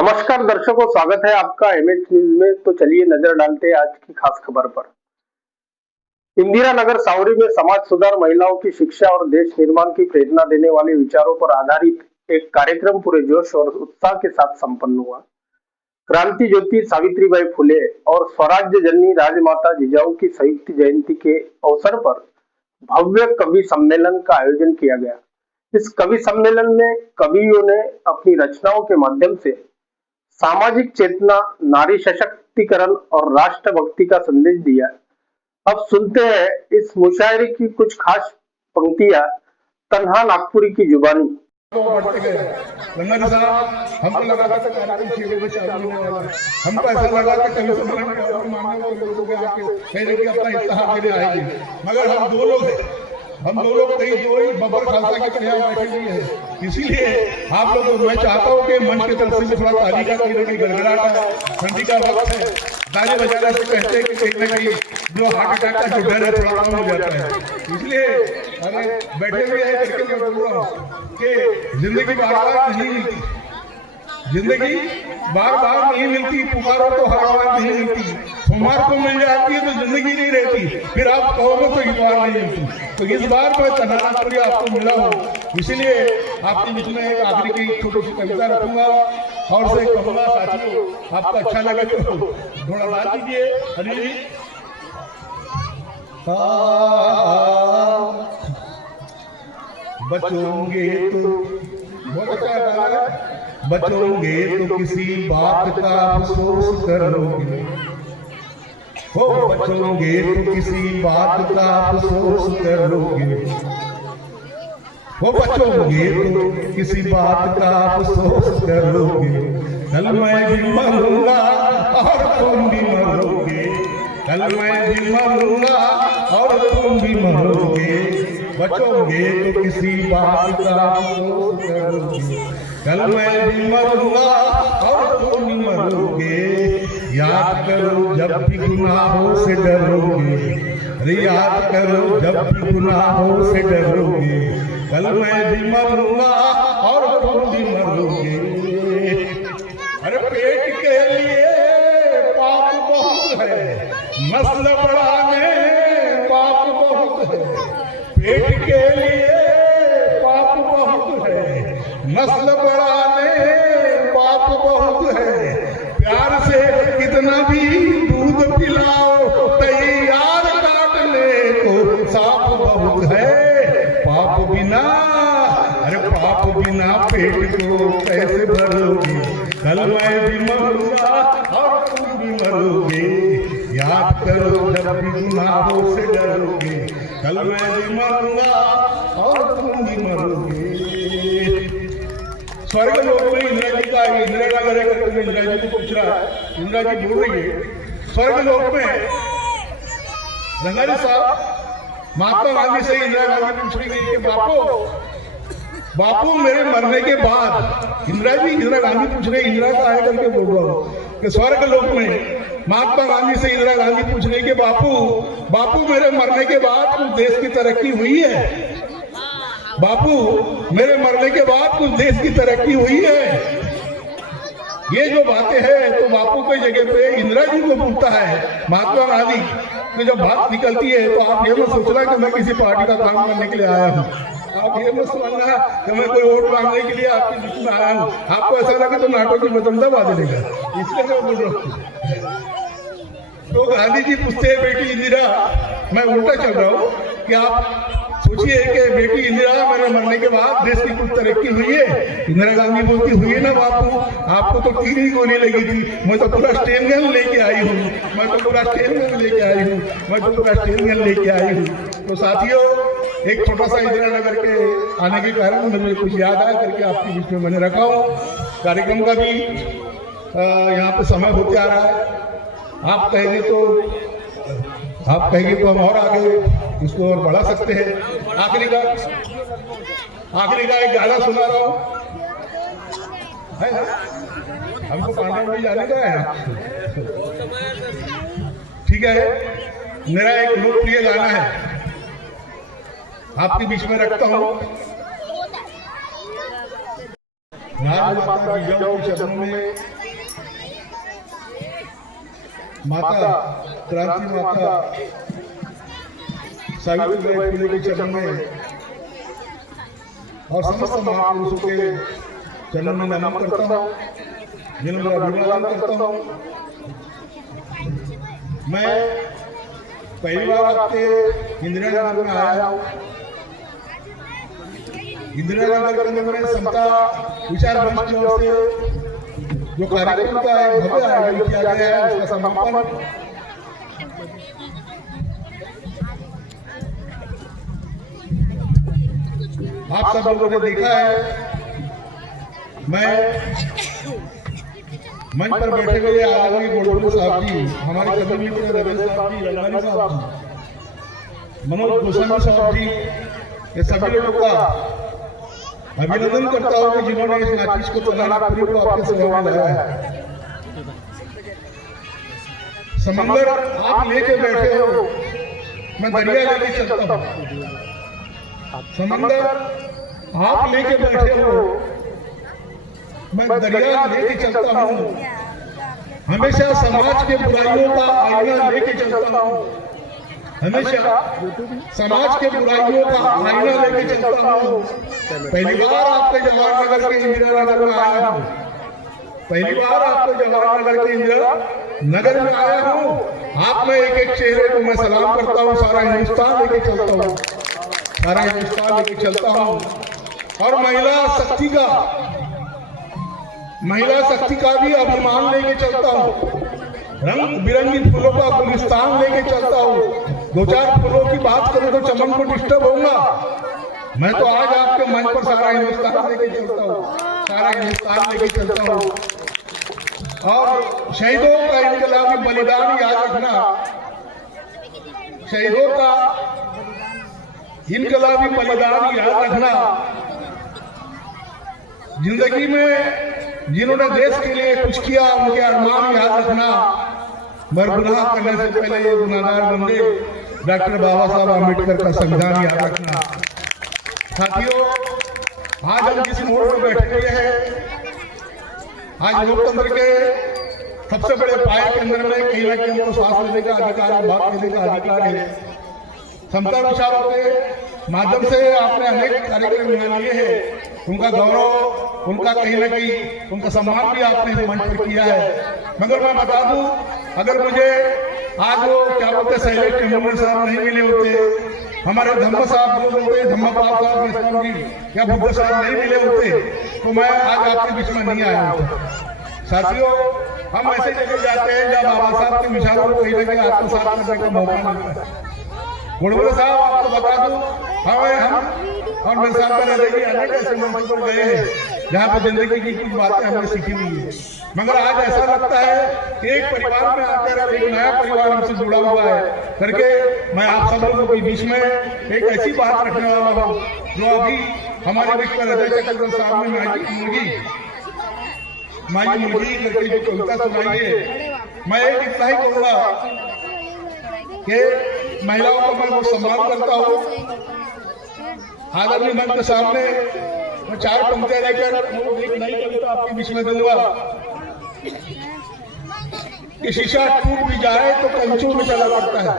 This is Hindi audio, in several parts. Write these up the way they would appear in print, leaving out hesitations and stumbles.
नमस्कार दर्शकों, स्वागत है आपका एमएच न्यूज में। तो चलिए नजर डालते हैं आज की खास खबर पर। इंदिरा नगर सावरी में समाज सुधार, महिलाओं की शिक्षा और देश निर्माण की प्रेरणा देने वाले विचारों पर आधारित एक कार्यक्रम पूरे जोश और उत्साह के साथ संपन्न हुआ। क्रांति ज्योति सावित्रीबाई फुले और स्वराज्य जननी राजमाता जिजाऊ की संयुक्त जयंती के अवसर पर भव्य कवि सम्मेलन का आयोजन किया गया। इस कवि सम्मेलन में कवियों ने अपनी रचनाओं के माध्यम से सामाजिक चेतना, नारी सशक्तिकरण और राष्ट्रभक्ति का संदेश दिया। अब सुनते हैं इस मुशायरे की कुछ खास पंक्तियां तन्हा नागपुरी की जुबानी। हमको लगा था कार्यक्रम 6 बजे चालू होने वाला है। हमको ऐसा लगा कि कभी सम्मेलन में और मांगने वाले लोगों के आके कहने की अपना इस्तेहार के लिए आएंगे, मगर हम दो लोग हैं। हम दो लोग कहीं दो ही बब्बर खालसा की तरह बैठे हुए हैं। इसीलिए आप लोगों को मैं चाहता हूँ कि मंच की तरफ से थोड़ा ताली का कोई गड़गड़ाहट है, ठंडी का वक्त है, गाने बजाने से कहते हैं कि कहीं ना कहीं जो हार्ट अटैक का जो डर है थोड़ा कम हो जाता है। इसलिए अरे बैठे हुए हैं करके मैं बोल रहा हूँ कि जिंदगी बार बार नहीं मिलती, जिंदगी बार बार नहीं मिलती। पुकारो तो हर बार नहीं मिलती, सोमवार को मिल जाती है तो जिंदगी नहीं रहती, फिर आप कहोगे तो इस बार नहीं मिलती। तो इस बार मैं तन्हा नागपुरी आपको मिला हूँ, इसलिए आपके बीच में एक आखिरी की छोटी सी कविता रखूंगा और से कहूंगा साथियों आपको अच्छा लगे तो थोड़ा बात कीजिए। अनिल जी बचोगे तो बहुत अच्छा गाना है। बचोगे तो किसी बात का अफसोस करोगे, हो बचोगे तो किसी बात का अफसोस करोगे, हो बचोगे तो किसी बात का अफसोस करोगे। कल मैं भी मरूंगा और तुम भी मरोगे, कल मैं भी मरूंगा और तुम भी मरोगे। बचोगे तो किसी बात का अफसोस करोगे, कल मैं भी मरूंगा और तुम भी मरोगे। याद करो जब भी गुनाहों से डरोगे, अरे याद करो जब भी गुनाहों से डरोगे। कल मैं भी मरूंगा और तुम भी मरोगे। अरे पेट के लिए पाप बहुत है, नस्ल बढ़ाने पाप बहुत है। पेट के लिए पाप बहुत है, नस्ल बढ़ाने पाप बहुत है। प्यार से कितना भी दूध पिलाओ, तैयार काटने को सांप बहुत है। पाप बिना, अरे पाप बिना पेट को कैसे भरोगे। कल मैं भी मरूंगा और तुम भी मरोगे। याद करो जब भी गुनाहों से डरोगे, कल मैं भी मरूंगा और तुम भी मरोगे। स्वर्ग लोक में इंदिरा जी का इंदिरा नगर है करके इंदिरा जी को पूछ रहा है। इंदिरा जी बोल रही है स्वर्ग लोक में रंगारी साहब महात्मा गांधी से इंदिरा गांधी पूछ रही है कि बापू मेरे मरने के बाद, इंदिरा गांधी पूछ रही, इंदिरा का है करके बोल रहा हूँ कि स्वर्ग लोक में महात्मा गांधी से इंदिरा गांधी पूछ रही कि बापू मेरे मरने के बाद कुछ देश की तरक्की हुई है। बापू मेरे मरने के बाद कुछ देश की तरक्की हुई है। ये जो बातें हैं तो बापू की जगह पे इंदिरा जी को पूछता है महात्मा गांधी की जब बात निकलती है तो आप ये मत सोचना कि मैं किसी पार्टी का काम करने के लिए आया हूँ। आप ये मत समझना कि मैं कोई वोट मांगने के लिए आपके बीच में आया हूँ। आपको ऐसा लगे तो नाटो की बदलता बात देगा, इसलिए मैं बोल रहा हूँ। तो गांधी जी पूछते हैं बेटी इंदिरा, मैं उल्टा चल रहा हूँ कि आप सोचिए कि बेटी इंदिरा मेरे मरने के बाद देश की कुछ तरक्की हुई है। इंदिरा गांधी बोलती हुई है ना बापू, आपको तो 3 ही गोली लगी थी, मैं तो पूरा स्टेन गन लेके आई हूँ, मैं तो पूरा स्टेन गन लेके आई हूँ, मैं तो पूरा स्टेन गन लेके आई हूँ। तो साथियों एक छोटा सा इंदिरा नगर के आने के कारण मुझे कुछ याद आया करके आपके बीच में मैंने रखा हूँ। कार्यक्रम का भी यहाँ पे समय होते आ रहा है। आप कहेंगे तो हम और आगे इसको और बढ़ा सकते हैं। आखिरी का एक गाना सुना रहा हूँ, हमको पांडव में जाने का है, ठीक है। मेरा एक लोकप्रिय गाना है, आपके बीच में रखता हूँ। राजमाता जिजाऊ के चरणों में, माता क्रांति माता सावित्रीबाई फुले के चरणों में और समस्त महापुरुषों के चरणों में नमन करता हूँ, जिन्हें अभिवादन करता हूँ। मैं पहली बार आपके इंदिरा नगर में आया हूँ। इंदिरा नगर के अंदर में समता विचार मंच की ओर से जो कार्यक्रम का भव्य आयोजन किया गया है, उसका समापन आप सब लोगों ने देखा है। मैं मंच पर बैठे हुए आदरणीय गोडबोले साहब जी, हमारे कवि मित्र रमेश साहब जी, रंगारी साहब जी, मनोज गोस्वामी साहब जी, ये सभी लोगों का अभिनंदन करता हूँ कि जिन्होंने इस नाचिश को चलाना पूरी को आपके सेवा में लाया है। समंदर आप लेके बैठे हो, मैं दरिया लेके चलता हूँ। समंदर आप लेके बैठे हो, मैं दरिया लेके चलता हूँ। हमेशा समाज के बुराइयों का आईना लेके चलता हूँ, हमेशा समाज के बुराइयों का आईना लेके चलता हूँ। पहली बार आपके जवाहर नगर के इंदिरा नगर में आया हूँ, पहली बार आपके जवाहर नगर के इंदिरा नगर में आया हूँ। आप में एक एक चेहरे को मैं सलाम करता हूँ। सारा हिंदुस्तान लेके चलता हूँ, सारा हिंदुस्तान लेके चलता हूँ। और महिला शक्ति का भी अभिमान लेके चलता हूँ। रंग बिरंगी फूलों का गुलिस्तान लेके चलता हूँ। दो चार फूलों की बात करूँ तो चमन को डिस्टर्ब होगा। मैं तो आज आपके मंच पर सारा हिंदुस्तान लेके चलता हूँ, सारा हिंदुस्तान लेके चलता हूँ। और शहीदों का इनकलाबी बलिदान याद रखना, शहीदों का इनकलाबी बलिदान याद रखना। जिंदगी में जिन्होंने देश के लिए कुछ किया, उनके अरमान याद रखना। मगर गुनाह करने से पहले ये गुनाहगार बन गए। डॉक्टर बाबा साहब आम्बेडकर का संविधान याद रखना। साथियों, आज हम जिस मोड़ पर बैठे हुए हैं, आज लोकतंत्र के सबसे बड़े पाए के अंदर में कहीं ना कहीं हमको सांस लेने का अधिकार है, बात लेने का अधिकार है। समता विचारों के माध्यम से आपने अनेक कार्यक्रम बना लिए हैं। उनका गौरव, उनका कहीं ना कहीं उनका सम्मान भी आपने मंच पर किया है। मगर मैं बता दूं, अगर मुझे आज वो क्या बोलते शैलेश टेंडुलकर साहब नहीं मिले होते, हमारे धम्म साहब जो बोलते धम्मपाल साहब जी या बुद्ध साहब नहीं मिले होते, तो मैं आज आपके बीच में नहीं आया होता। साथियों, हम ऐसे जगह जाते हैं जहाँ बाबा साहब के विचारों को कहीं ना कहीं आत्मसात करने का मौका मिलता है। गोडबोले साहब, आपको बता दूं, हम और मेरे साथ में रही अनेक ऐसे मंच पर गए हैं जहाँ पर जिंदगी की कुछ बातें हमने सीखी हुई है। मगर आज ऐसा लगता है कि एक परिवार में आकर एक नया परिवार हमसे जुड़ा हुआ है करके मैं आप सब लोगों के बीच में एक ऐसी बात रखने वाला हूँ जो अभी हमारे बीच में हृदय चक्रवर्ती साहब ने माई मुर्गी करके जो कविता सुनाई है, मैं एक इतना ही कहूँगा कि महिलाओं को मैं बहुत सम्मान करता हूँ। आदरणीय मंच के सामने मैं चार पंक्तियां लेकर एक नई कविता आपके बीच में दूंगा कि शीशा टूट भी जाए तो कंचों में चला करता है।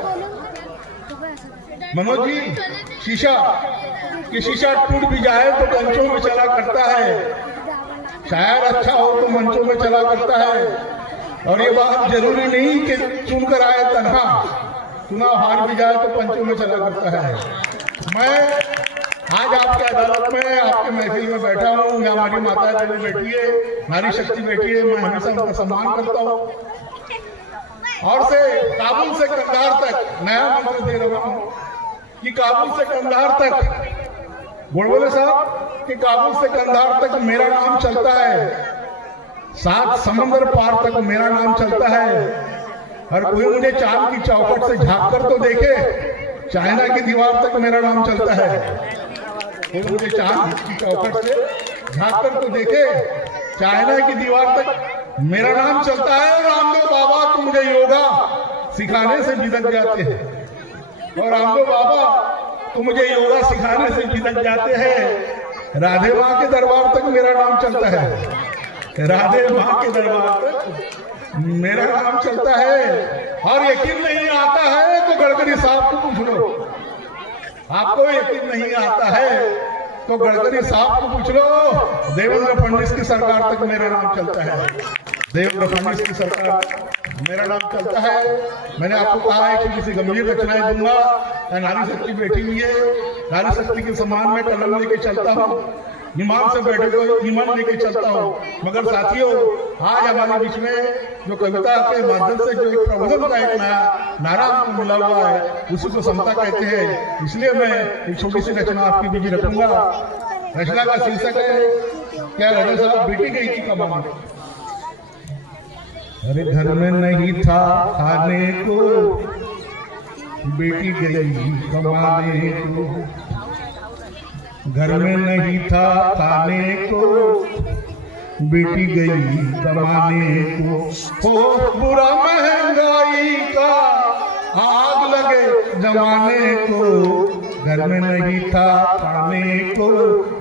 मनोज जी, शीशा टूट भी जाए तो कंचों में चला करता है। शायर अच्छा हो तो मंचों में चला करता है। और ये बात जरूरी नहीं कि चुनकर आए तनहा, चुनाव हार भी जाए तो पंचों में चला करता है। मैं आज आपके अदालत में, आपके महफिल में बैठा हूँ, यहाँ हमारी माता रानी बैठी है, नारी शक्ति बैठी है, मैं हमेशा उनका सम्मान करता हूँ। और से काबुल से कंधार तक नया मंत्र दे रहा हूँ कि काबुल से कंधार तक, गोडबोले साहब कि काबुल से कंधार तक मेरा नाम चलता है, 7 समंदर पार तक मेरा नाम चलता है। हर कोई मुझे चांद की चौखट से झांक कर तो देखे, चाइना की दीवार तक मेरा नाम चलता है। मुझे चांद की चौखट से झांक कर तो देखे, चाइना की दीवार तक मेरा नाम चलता है। रामदेव बाबा तो मुझे योगा सिखाने से बिदक जाते हैं, और रामदेव बाबा तो मुझे योगा सिखाने से बिदक जाते हैं। राधे माँ के दरबार तक मेरा नाम चलता है, राधे माँ के दरबार तक मेरा नाम चलता है। और यकीन नहीं आता है तो गडकरी साहब को पूछ लो, आपको यकीन नहीं आता है तो गडकरी साहब को पूछ लो। देवेंद्र फडणवीस की सरकार तक मेरा नाम चलता है, देवेंद्र फडणवीस की सरकार मेरा नाम चलता है। मैंने आपको कहा है कि किसी गंभीर रचनाएं दूंगा, नारी शक्ति बैठी हुई है, नारी शक्ति के सम्मान में कलम लेके चलता हूँ, ईमान से बैठे को ईमान लेके चलता हूँ। मगर साथियों, आज हमारे बीच में जो कविता के माध्यम से जो एक प्रबोधन का एक नया नारा आपको मिला हुआ है, उसी को समता कहते हैं। इसलिए मैं एक छोटी सी रचना आपके बीच रखूंगा। रचना का शीर्षक है, क्या राजा साहब बेटी गई थी कमाने। अरे घर में नहीं था खाने को, बेटी गई कमाने को। घर में नहीं था खाने को, बेटी गई कमाने को। हो बुरा महंगाई का आग लगे जमाने को। घर में नहीं था खाने को,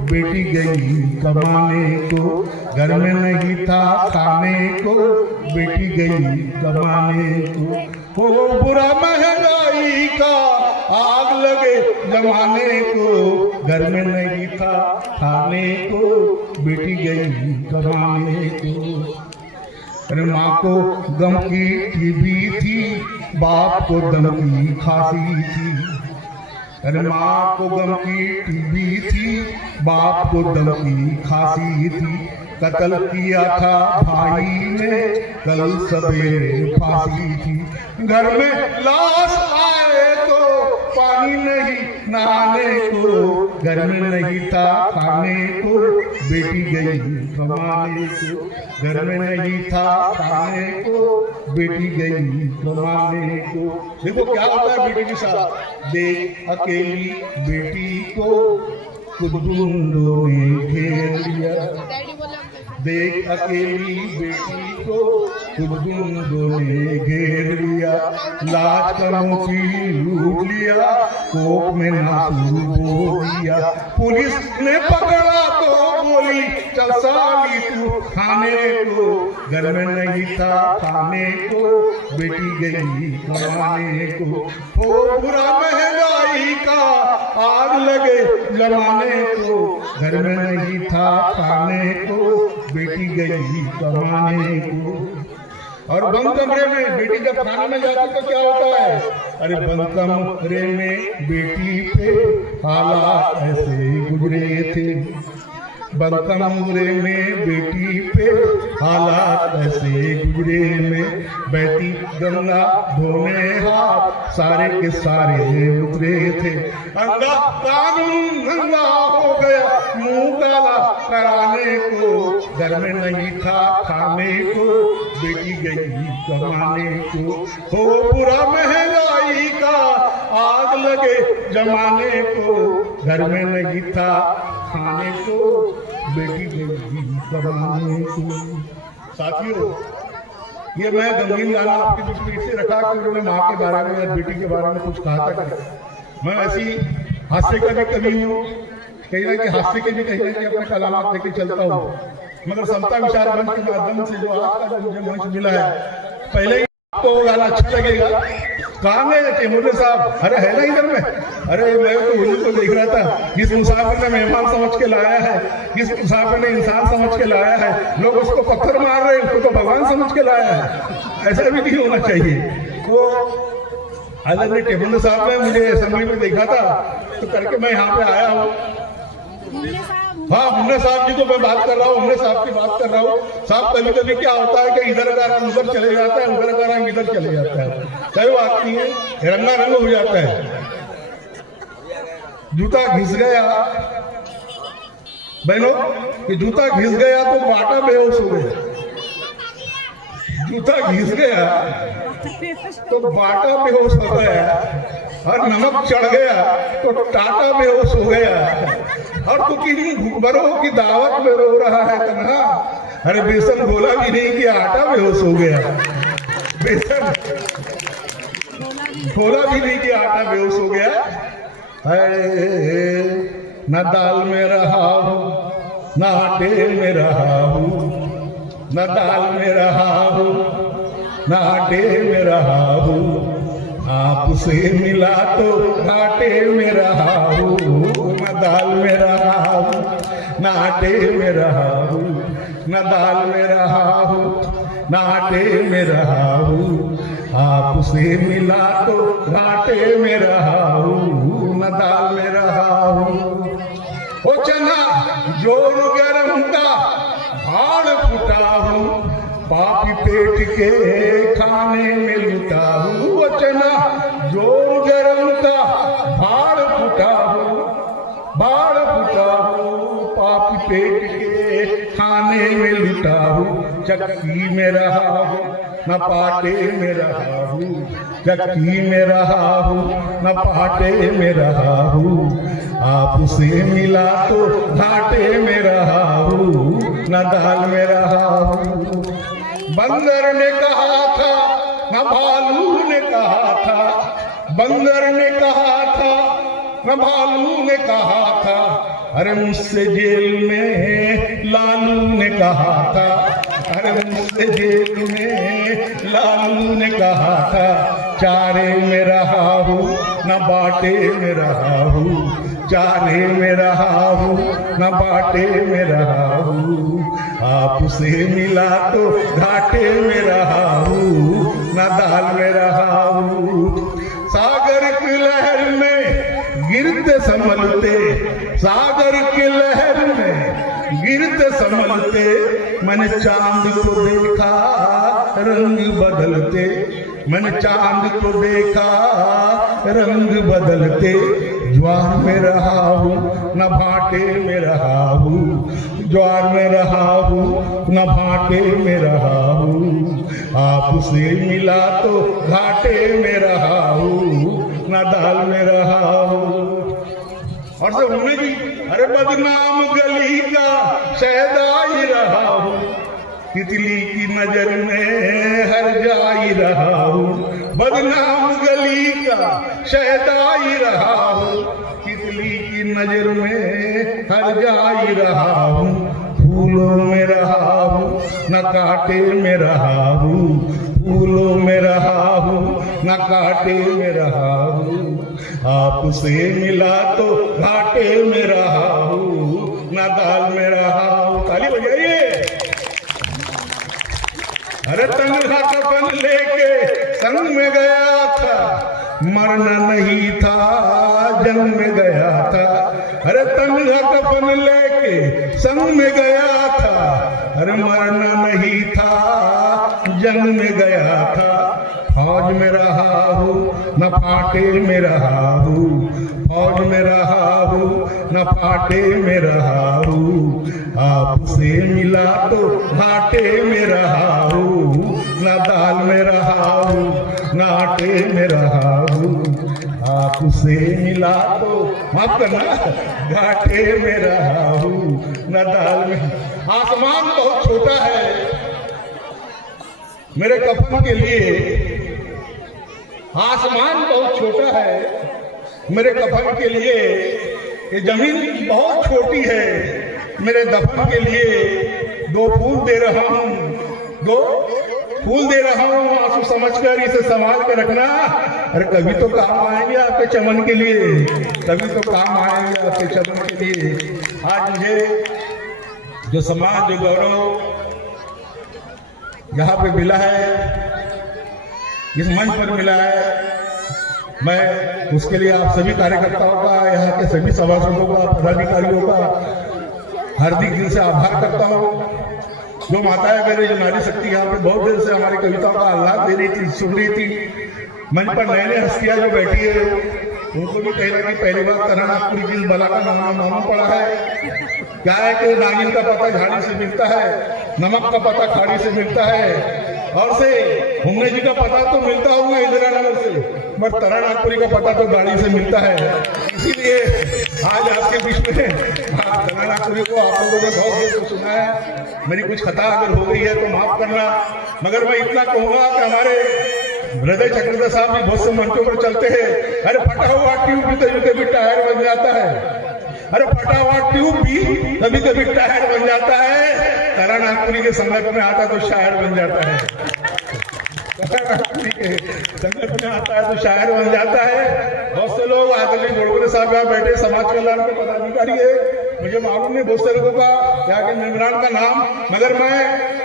बेटी गई कमाने को। घर में नहीं था खाने को, बेटी गई कमाने को। हो बुरा महंगाई का आग लगे जमाने को। घर में नहीं था खाने को, बेटी गई कमाने को। अरे माँ को गम की टीबी थी, बाप को दम की खांसी थी। अरे माँ को गम की टीबी थी, बाप को दम की खांसी थी। कत्ल किया था भाई ने, कल सवेरे फांसी थी। घर में लाश आए तो पानी नहीं नहाने को। घर में नहीं था खाने को, बेटी गई कमाने को। घर में नहीं था खाने को, बेटी गई कमाने को। देखो क्या होता है बेटी के साथ। देख अकेली बेटी को कुछ गुंडों ने घेर लिया। देख अकेली बेटी को कुछ गुंडों ने घेर लिया। लाज का मोती लूट लिया, कोप में नासू बो दिया। पुलिस ने पकड़ा तो बोली चल साली तू खाने को। घर में नहीं था खाने को, बेटी गई कमाने को। हो बुरा महंगाई का आग लगे जमाने को। घर में नहीं था खाने को, बेटी गई कमाने को। और बंद कमरे में बेटी जब खाने में जाती तो क्या होता है। अरे बंद कमरे में बेटी पे हालात ऐसे गुजरे थे। बंद कमरे में बेटी पे हालात ऐसे गुजरे में। बैठी गंगा धोने हाथ सारे के सारे उतरे थे। अंधा कानून नंगा हो गया, मुंह काला कराने को। घर में नहीं था खाने को, बेटी गई कमाने को। हो बुरा महंगाई का आग लगे जमाने को। घर में नहीं था खाने को, बेटी गई कमाने को। साथियों, ये मैं गमगीन गाना आपके बीच में इससे रखा कि उन्होंने माँ के बारे में या बेटी के बारे में कुछ कहा था। मैं ऐसी हास्य का भी कवि हूँ, कहीं ना कहीं हास्य के भी कहीं ना कहीं अपने कलामात लेके चलता हूँ। मगर समता विचार मंच के माध्यम से जो आज का जो मुझे मंच मिला है, पहले ही आपको वो गाना अच्छा लगेगा। कहाँ गए थे मुझे साहब? अरे है ना इधर में। अरे मैं तो उन्हीं को देख रहा था, जिस मुसाफिर ने मेहमान समझ के लाया है, जिस मुसाफिर ने इंसान समझ के लाया है, लोग उसको पत्थर मार रहे हैं, उसको तो भगवान समझ के लाया है। ऐसा भी नहीं होना चाहिए। वो आदरणीय टेबुल साहब ने मुझे असेंबली में देखा था तो करके मैं यहाँ पे आया हूँ। हाँ, मुन्ना साहब जी को मैं बात कर रहा हूँ, मुन्ना साहब की बात कर रहा हूँ। साहब कभी कभी क्या होता है कि इधर का रंग उधर चले जाता है, उधर का रंग इधर चले जाता है, कोई बात नहीं है, रंगा रंग हो जाता है। जूता घिस गया बहनों, कि जूता घिस गया तो बाटा बेहोश हो गया। जूता घिस गया तो बाटा बेहोश हो गया, और नमक चढ़ गया तो टाटा बेहोश हो गया। और तू किन्हीं भूखमरों की दावत में रो रहा है तन्हा। अरे बेसन बोला भी नहीं कि आटा बेहोश हो गया। बेसन बोला भी नहीं कि आटा बेहोश हो गया। न दाल में रहा हूँ न आटे में रहा हूँ, न दाल में रहा हूँ न आटे में रहा हूँ, आपसे मिला तो घाटे में रहा हूँ, न दाल में रहा हूँ न आटे में रहा हूँ, न दाल में रहा हूँ न आटे में रहा हूँ, आपसे मिला तो घाटे में रहा हूँ, न दाल में रहा हूँ। ओ चना जोर गरम का भाड़ फुटा हूँ, पापी पेट के खाने में लुटा हूँ। ओ चना जोर गरम का भाड़ फुटा हूँ, भाड़ फुटा हूँ, पापी पेट के खाने में लुटा हूँ। चक्की में रहा हूँ न पाटे में रहा हूँ, चक्की में रहा हूँ न पाटे में रहा हूँ, आपसे मिला तो घाटे में रहा हूँ, न दाल में रहा हूँ। बंदर ने कहा था न भालू ने कहा था, बंदर ने कहा था न भालू ने कहा था, अरे मुझसे जेल में लालू ने कहा था, अरे मुझसे जेल में लालू ने कहा था। चारे में रहा हूँ न बाटे में रहा हूँ, चारे में रहा हूँ न बाटे में रहा हूँ, आपसे मिला तो घाटे में रहा हूँ, न दाल में रहा हूँ। सागर की लहर में गिरते संभलते, सागर की लहर में गिरते संभलते, मैंने चांद को देखा रंग बदलते, मैंने चांद को देखा रंग बदलते। ज्वार में रहा हूँ न भाटे में रहा हूँ, ज्वार में रहा हूँ न भाटे में रहा हूँ, आपसे मिला तो घाटे में रहा हूँ, न दाल में रहा हूँ। और सब उन्हें भी अरे बदनाम गली का शहदाई रहा हूँ, तितली की नजर में हर जाई रहा हूँ, बदनाम गली का शहदाई रहा हूँ, तितली की नजर में हर जाई रहा हूँ। फूलों में रहा हूँ न कांटे में रहा हूँ, फूलों में रहा हूँ न कांटे में रहा हूँ, आपसे मिला तो घाटे में रहा हूँ, न दाल में रहा हूँ। ताली बजाइए। अरे तन्हा कफन लेके संग में गया था, मरना नहीं था जंग में गया था, अरे तन्हा कफन लेके संग में गया था, अरे मरना नहीं था जंग में गया था। फौज में रहा हूँ न फाटे में रहा हूँ, फौज में रहा हूँ न फाटे में रहा हूँ, आपसे मिला तो घाटे में रहा हूँ, न दाल में रहा हूँ न आटे में रहा हूँ, आपसे मिला तो माफ करना घाटे में रहा हूँ, न दाल में। आसमान बहुत छोटा है मेरे कफन के लिए, आसमान बहुत छोटा है मेरे कफन के लिए, ये जमीन बहुत छोटी है मेरे दफन के लिए। दो फूल दे रहा हूँ, दो फूल दे रहा हूँ, आंसू समझकर इसे संभाल के रखना, अरे कभी तो काम आएंगे आपके चमन के लिए, कभी तो काम आएंगे आपके चमन के लिए। आज मुझे जो सम्मान जो गौरव यहाँ पे मिला है, इस मंच पर मिला है, मैं उसके लिए आप सभी कार्यकर्ताओं का, यहाँ के सभी सभासदों का, पदाधिकारियों का हार्दिक दिल से आभार करता हूँ। जो माताएं मेरे जो नारी शक्ति यहाँ पे बहुत देर से हमारी कविताओं का आह्लाद दे रही थी, सुन रही थी, मंच पर नए नए हस्तियां जो बैठी है उनको भी कहना कि पहली बार तरनापुरी जिस बला का नाम मालूम पड़ा है। क्या है कि नागिन का पता झाड़ी से मिलता है, नमक का पता खाड़ी से मिलता है, और से घूमने जी का पता तो मिलता होगा इंदिरा नगर से, मगर तरनापुरी का पता तो गाड़ी से मिलता है। इसीलिए आज आपके बीच में तरनापुरी को आप लोगों ने बहुत देर से सुना है। मेरी कुछ खता अगर हो गई है तो माफ करना, मगर मैं इतना कहूंगा कि हमारे हृदय चक्रवर्ती साहब भी बहुत से मंचों पर चलते हैं, अरे फटा हुआ ट्यूब भी टायर बन जाता है। अरे फटा हुआ ट्यूब भी कभी कभी टायर बन जाता है। करण नागपुरी के संगत में आता तो शायर बन जाता है। संगत में आता है तो शायर बन जाता है। बहुत से लोग आदरणीय गोड़बोले साहब यहाँ बैठे समाज कल्याण के पदाधिकारी है, मुझे मालूम नहीं बहुत से लोगों का यहाँ के मेम्बरान का नाम, मगर मैं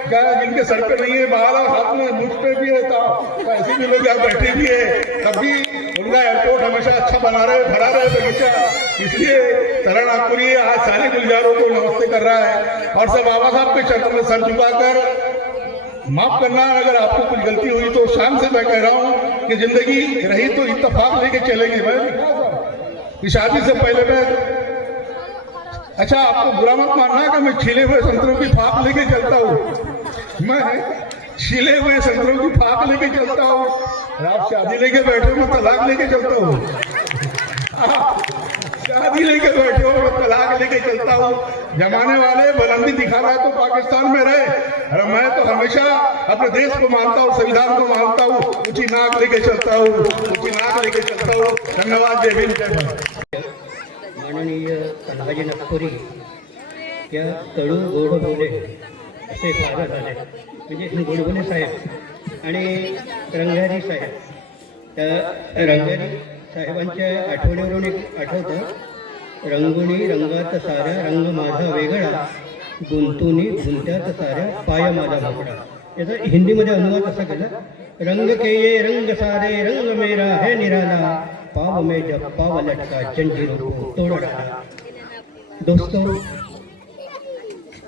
क्या जिनके सर पे नहीं है बाल और हाथ में मुझ पे भी रहता, तो ऐसे भी लोग यहाँ बैठे भी है, तब भी उनका एयरपोर्ट हमेशा अच्छा बना रहे, भरा रहे बगीचा। इसलिए करण नागपुरी आज सारे गुलजारों को नमस्ते कर रहा है और सब बाबा साहब के चरणों में सर झुकाकर माफ करना अगर आपको कुछ गलती हुई तो शान से मैं कह रहा हूं कि जिंदगी रही तो इत्तेफाक लेके चलेगी। मैं कि शादी से पहले मैं, अच्छा आपको बुरा मत मानना कि मैं छिले हुए संतरों की फाक लेके चलता हूँ, मैं छिले हुए संतरों की फाक लेके चलता हूँ। आप शादी लेके बैठे हो मैं तलाक लेके चलता हूँ, शादी लेके बैठे हो मैं तलाक लेके चलता हूँ। जमाने वाले बुलंदी दिखा रहा है तो पाकिस्तान में रहे, अरे मैं तो हमेशा अपने देश को मानता हूँ, संविधान को मानता हूँ, ऊंची नाक लेके चलता हूँ, ऊंची नाक लेके चलता हूँ। धन्यवाद, जय हिंद, जय भारत। माननीय संभाजी नागपुरी या कडू गोडबोले असे फादर झाले, म्हणजे गोडबोले साहेब आणि रंगारी साहेब. त्या रंगारी साहेबांच्या आठवणीवरून एक आठवतं, रंगुणी रंगात साऱ्या रंग माझा वेगळा, गुंतुनी गुंत्यात साऱ्या पाया माझा भागडा. याचा हिंदीमध्ये अनुवाद असा केला, रंग के ये रंग सारे रंग मेरा है निराला, पाव में जब पाव लटका जंजीरों को तोड़ डाला. दोस्तों,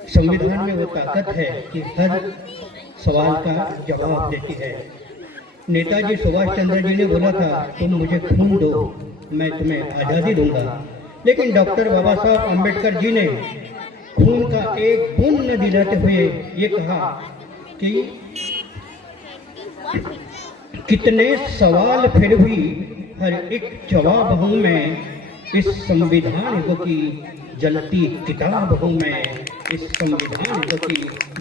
संविधान में वो ताकत है कि हर सवाल का जवाब देती है. नेताजी सुभाष चंद्र जी ने बोला था, तुम मुझे खून दो मैं तुम्हें आज़ादी दूंगा, लेकिन डॉक्टर बाबा साहब अम्बेडकर जी ने खून का एक बूंद न दिलाते हुए ये कहा कि कितने सवाल फिर भी हर एक जवाब हूँ मैं, इस संविधान की जलती किताब हूँ मैं, इस संविधान की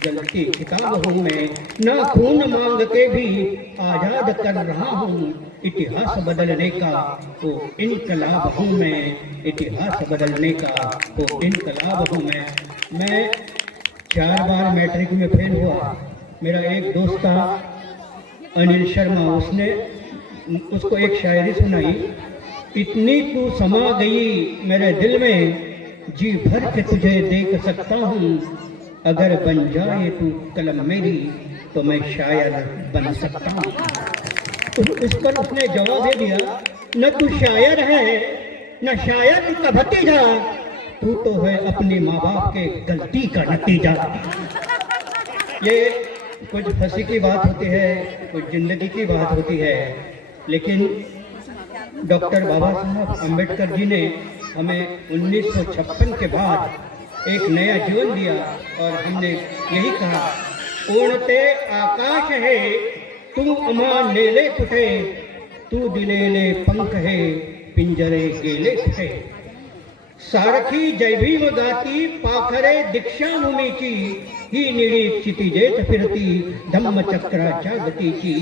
जलती किताब हूँ मैं, ना खून मांग के भी आजाद कर रहा हूँ, इतिहास बदलने का वो इनकलाब हूँ मैं, इतिहास बदलने का वो इनकलाब हूँ मैं. मैं 4 बार मैट्रिक में फेल हुआ. मेरा एक दोस्त था अनिल शर्मा, उसने उसको एक शायरी सुनाई, इतनी तू समा गई मेरे दिल में, जी भर के तुझे देख सकता हूँ, अगर बन जाए तू कलम मेरी तो मैं शायर बन सकता हूँ. उस पर उसने जवाब दे दिया, न तू शायर है न शायर का भतीजा, तू तो है अपने माँ बाप के गलती का नतीजा. ये कुछ हंसी की बात होती है, कुछ जिंदगी की बात होती है, लेकिन डॉक्टर बाबा साहब अम्बेडकर जी ने हमें 1956 के बाद एक नया जीवन दिया और हमने यही कहा, ओढते आकाश है तू अमा नेले कुठे, तू दिलेले पंख है पिंजरे गेले कुठे. सारखी जयभीम गाती पाखरे दीक्षाभूमीची, ही निळी क्षितिजेत फिरती धम्मचक्राच्या गतीची,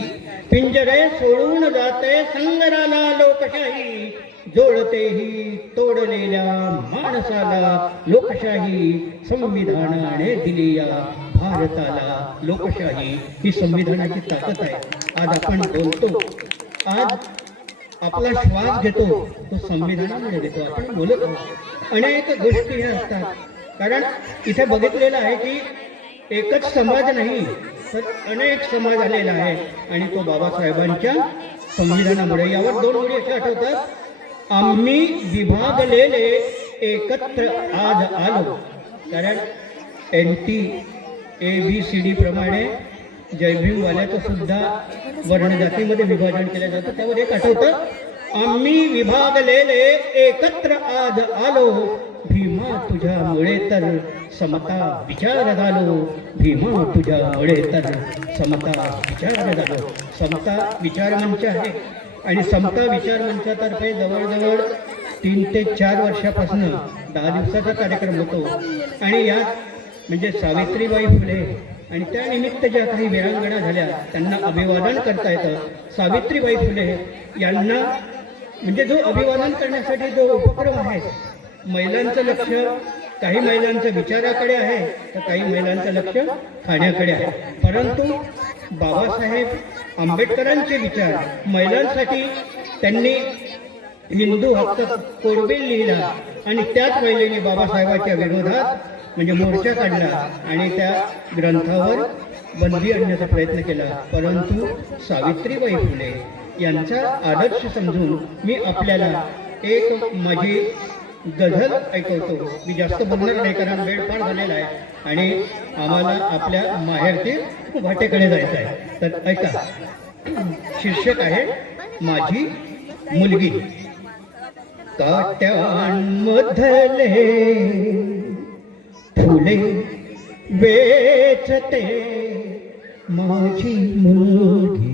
पिंजरे सोडून जाते संग्राला लोकशाही, जोडतेही तोडलेल्या माणसाला लोकशाही, संविधानाने दिली या भारताला लोकशाही. ही संविधानाची ताकद आहे. आज आपण बोलतो, आज आपला श्वास घेतो तो संविधानामुळे घेतो. आपण बोलत आहोत, अनेक गोष्टी ह्या असतात. कारण इथे बघितलेलं आहे की एकच समाज नाही तर अनेक समाज आलेला आहे आणि तो बाबासाहेबांच्या संविधानामुळे. यावर 2 ओळी अशा आठवतात, आम्ही विभागलेले एकत्र आज आलो. कारण NT ABCD प्रमाणे जयभीमवाल्याचं सुद्धा वर्णजातीमध्ये विभाजन केलं जातं. त्यावर एक आठवतं, आम्ही विभागलेले एकत्र आज आलो, भीमा तुझ्यामुळे तर समता विचार झालो, भीमा तुझ्यामुळे तर समता विचार झालो. समता विचार मंच आहे आणि समता विचार मंचातर्फे जवळजवळ 3 ते 4 वर्षापासून 10 दिवसाचा कार्यक्रम होतो. आणि यात म्हणजे सावित्रीबाई फुले आणि त्यानिमित्त ज्या काही वीरांगना झाल्या त्यांना अभिवादन करता येतं. सावित्रीबाई फुले यांना म्हणजे जो अभिवादन करण्यासाठी जो उपक्रम आहे महिलांचं लक्ष काही महिलांचं विचाराकडे आहे तर काही महिलांचं लक्ष खाण्याकडे आहे. परंतु बाबासाहेब आंबेडकरांचे विचार महिलांसाठी त्यांनी हिंदू हक्क कोडबिल लिहिला आणि त्याच वेळेने बाबासाहेबांच्या विरोधात म्हणजे मोर्चा काढला आणि त्या ग्रंथावर बंदी आणण्याचा प्रयत्न केला. परंतु सावित्रीबाई फुले यांचा आदर्श समजून मी आपल्याला एक माझी गझल ऐकवतो. मी जास्त बोलणार नाही कारण वेळ फार झालेला आहे आणि आम्हाला आपल्या माहेरचे वाटेकडे जायचं आहे. तर ऐका, शीर्षक आहे माझी मुलगी. काट्यांमधले फुले वेचते माझी मुलगी,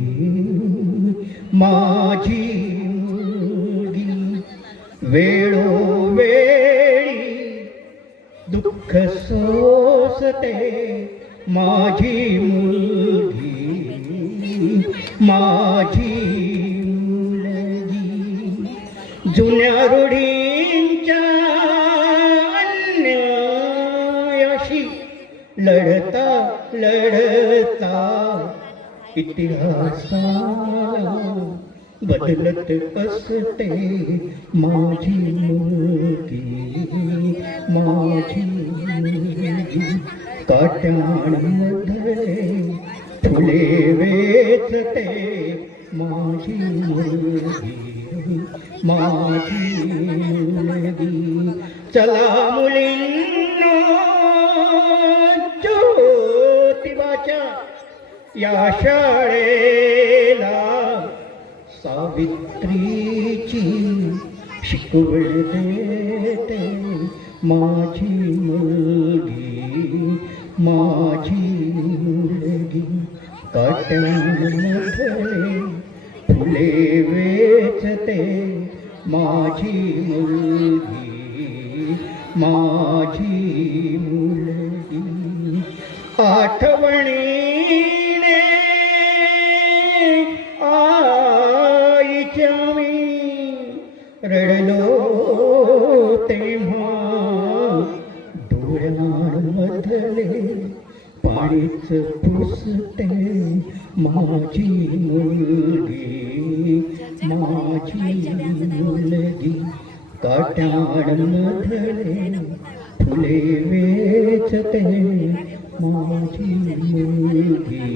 माझी मुलगी. वेळोवेळी दुःख सोसते माझी मुलगी, माझी मुलगी. जुन्या रूढींच्या अन्यायाशी लढता लढता इतिहासाला बदलत असते माझी मुलगी, माझी मुलगी. काट्यांमधले फुले वेचते माझी मुलगी, माझी मुलगी. चला मुलींनो ज्योतिबाच्या या शाळेला सावित्रीची शिकवण देते माझी मुलगी, माझी मुलगी. काट्यांमधले फुले वेचते माझी मुलगी, माझी मुलगी. आठवणीने आईच्या मी रडलो तेव्हा डोळ्यांमधले पाणीच पुसते माझी मुलगी, माझी मुलगी. काट्यांमधले फुले वेचते माझी मुलगी,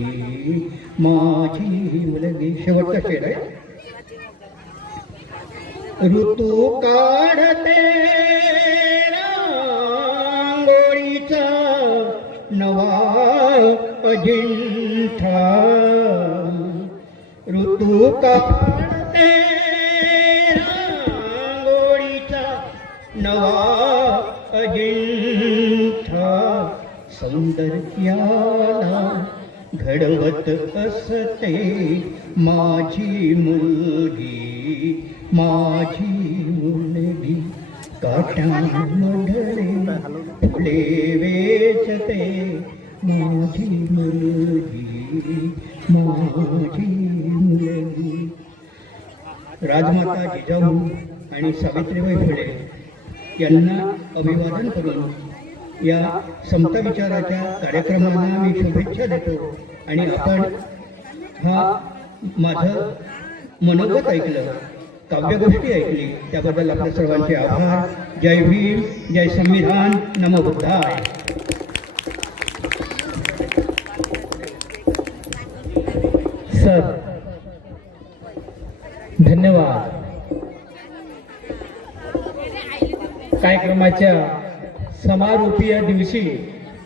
माझी मुलगी. शेवटचा शेर आहे. ऋतू काढते रांगोळीचा नवा अजिंठा, ऋतू काढते रांगोळीचा नवा अजिंठा. सौंदर्याला घडवत असते माझी मुलगी, माझी मुलगी. काट्यांमधले फुले वेचते माझी मुलगी, माझी मुलगी. राजमाता जिजाऊ आणि सावित्रीबाई फुले यांना अभिवादन करून या समता विचाराच्या कार्यक्रमांना मी शुभेच्छा देतो. आणि आपण हा माझं मनोगत ऐकलं, काव्यगोष्टी ऐकली, त्याबद्दल आपल्या सर्वांचे आभार. जय भीम, जय संविधान, नमो बुद्धाय. सर धन्यवाद. कार्यक्रमाच्या समारोपीय दिवशी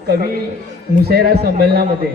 कवी मुशायरा संमेलनामध्ये